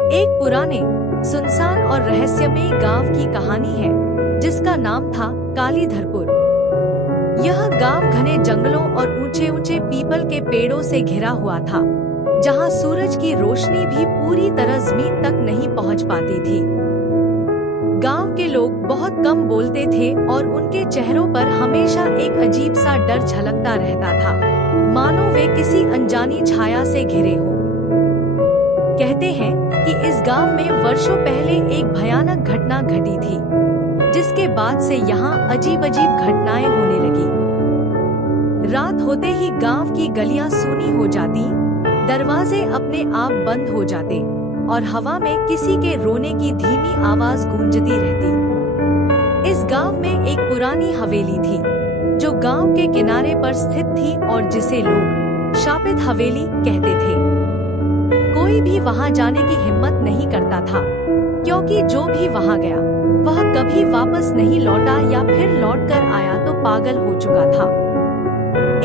एक पुराने, सुनसान और रहस्यमयी गांव की कहानी है जिसका नाम था कालीधरपुर। यह गांव घने जंगलों और ऊंचे ऊंचे पीपल के पेड़ों से घिरा हुआ था, जहां सूरज की रोशनी भी पूरी तरह जमीन तक नहीं पहुंच पाती थी। गांव के लोग बहुत कम बोलते थे और उनके चेहरों पर हमेशा एक अजीब सा डर झलकता रहता था, मानो वे किसी अनजानी छाया से घिरे हों। कहते हैं कि इस गांव में वर्षों पहले एक भयानक घटना घटी थी, जिसके बाद से यहाँ अजीब अजीब घटनाएं होने लगी। रात होते ही गांव की गलियां सूनी हो जाती, दरवाजे अपने आप बंद हो जाते और हवा में किसी के रोने की धीमी आवाज गूंजती रहती। इस गांव में एक पुरानी हवेली थी जो गांव के किनारे पर स्थित थी और जिसे लोग शापित हवेली कहते थे। कोई भी वहां जाने की हिम्मत नहीं करता था, क्योंकि जो भी वहां गया वह कभी वापस नहीं लौटा, या फिर लौटकर आया तो पागल हो चुका था।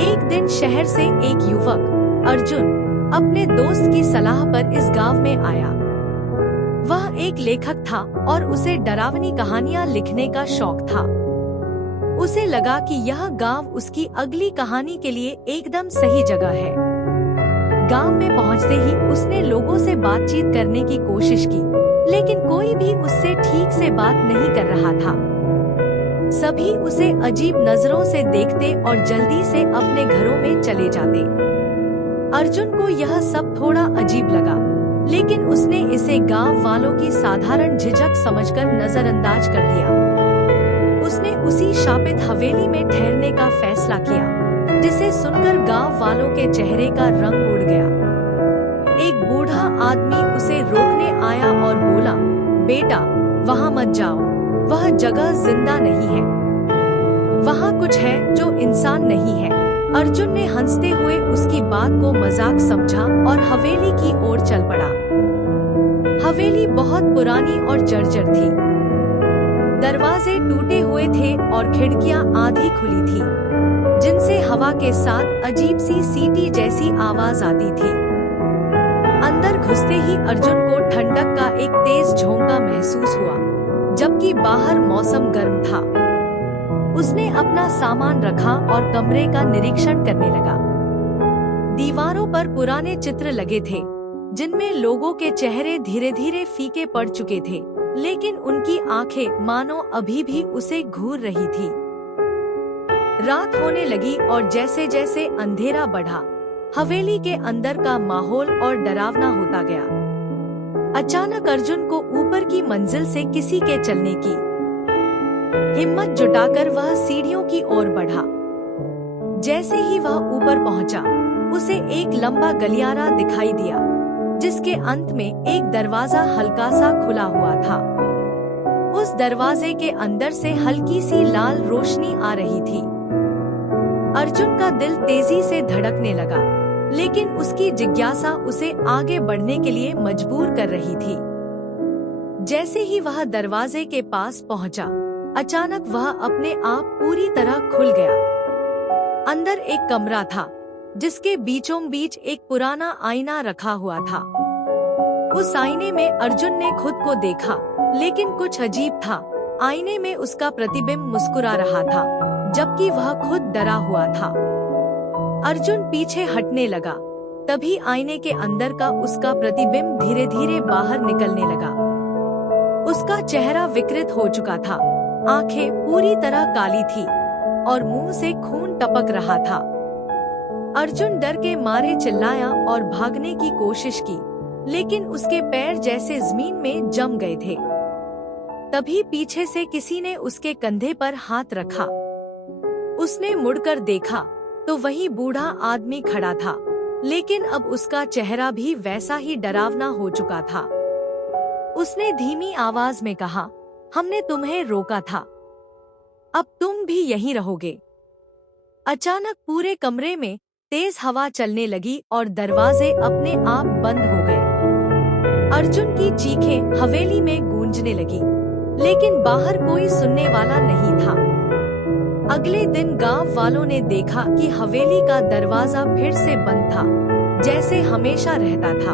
एक दिन शहर से एक युवक अर्जुन अपने दोस्त की सलाह पर इस गांव में आया। वह एक लेखक था और उसे डरावनी कहानियां लिखने का शौक था। उसे लगा कि यह गांव उसकी अगली कहानी के लिए एकदम सही जगह है। गांव में पहुंचते ही उसने लोगों से बातचीत करने की कोशिश की, लेकिन कोई भी उससे ठीक से बात नहीं कर रहा था। सभी उसे अजीब नजरों से देखते और जल्दी से अपने घरों में चले जाते। अर्जुन को यह सब थोड़ा अजीब लगा, लेकिन उसने इसे गांव वालों की साधारण झिझक समझकर नजरअंदाज कर दिया। उसने उसी शापित हवेली में ठहरने का फैसला किया, जिसे सुनकर गांव वालों के चेहरे का रंग उड़ गया। एक बूढ़ा आदमी उसे रोकने आया और बोला, बेटा, वहां मत जाओ, वह जगह जिंदा नहीं है। वहां कुछ है जो इंसान नहीं है। अर्जुन ने हंसते हुए उसकी बात को मजाक समझा और हवेली की ओर चल पड़ा। हवेली बहुत पुरानी और जर्जर थी। दरवाजे टूटे हुए थे और खिड़कियां आधी खुली थी, जिनसे हवा के साथ अजीब सी सीटी जैसी आवाज आती थी। अंदर घुसते ही अर्जुन को ठंडक का एक तेज झोंका महसूस हुआ, जबकि बाहर मौसम गर्म था। उसने अपना सामान रखा और कमरे का निरीक्षण करने लगा। दीवारों पर पुराने चित्र लगे थे, जिनमें लोगों के चेहरे धीरे धीरे फीके पड़ चुके थे, लेकिन उनकी आंखें मानो अभी भी उसे घूर रही थी। रात होने लगी और जैसे जैसे अंधेरा बढ़ा, हवेली के अंदर का माहौल और डरावना होता गया। अचानक अर्जुन को ऊपर की मंजिल से किसी के चलने की हिम्मत जुटाकर वह सीढ़ियों की ओर बढ़ा। जैसे ही वह ऊपर पहुंचा, उसे एक लंबा गलियारा दिखाई दिया, जिसके अंत में एक दरवाजा हल्का सा खुला हुआ था। उस दरवाजे के अंदर से हल्की सी लाल रोशनी आ रही थी। अर्जुन का दिल तेजी से धड़कने लगा, लेकिन उसकी जिज्ञासा उसे आगे बढ़ने के लिए मजबूर कर रही थी। जैसे ही वह दरवाजे के पास पहुंचा, अचानक वह अपने आप पूरी तरह खुल गया। अंदर एक कमरा था, जिसके बीचों बीच एक पुराना आईना रखा हुआ था। उस आईने में अर्जुन ने खुद को देखा, लेकिन कुछ अजीब था। आईने में उसका प्रतिबिंब मुस्कुरा रहा था, जबकि वह खुद डरा हुआ था। अर्जुन पीछे हटने लगा, तभी आईने के अंदर का उसका प्रतिबिंब धीरे धीरे बाहर निकलने लगा। उसका चेहरा विकृत हो चुका था, आंखें पूरी तरह काली थी और मुंह से खून टपक रहा था। अर्जुन डर के मारे चिल्लाया और भागने की कोशिश की, लेकिन उसके पैर जैसे जमीन में जम गए थे। तभी पीछे से किसी ने उसके कंधे पर हाथ रखा। उसने मुड़कर देखा तो वही बूढ़ा आदमी खड़ा था, लेकिन अब उसका चेहरा भी वैसा ही डरावना हो चुका था। उसने धीमी आवाज में कहा, हमने तुम्हें रोका था, अब तुम भी यहीं रहोगे। अचानक पूरे कमरे में तेज हवा चलने लगी और दरवाजे अपने आप बंद हो गए। अर्जुन की चीखें हवेली में गूंजने लगी, लेकिन बाहर कोई सुनने वाला नहीं था। अगले दिन गांव वालों ने देखा कि हवेली का दरवाजा फिर से बंद था, जैसे हमेशा रहता था।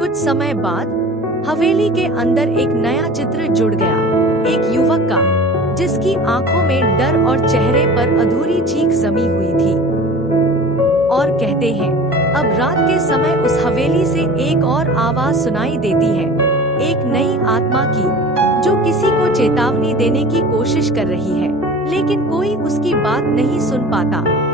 कुछ समय बाद हवेली के अंदर एक नया चित्र जुड़ गया, एक युवक का, जिसकी आंखों में डर और चेहरे पर अधूरी चीख जमी हुई थी। और कहते हैं, अब रात के समय उस हवेली से एक और आवाज सुनाई देती है, एक नई आत्मा की, जो किसी को चेतावनी देने की कोशिश कर रही है, लेकिन कोई उसकी बात नहीं सुन पाता।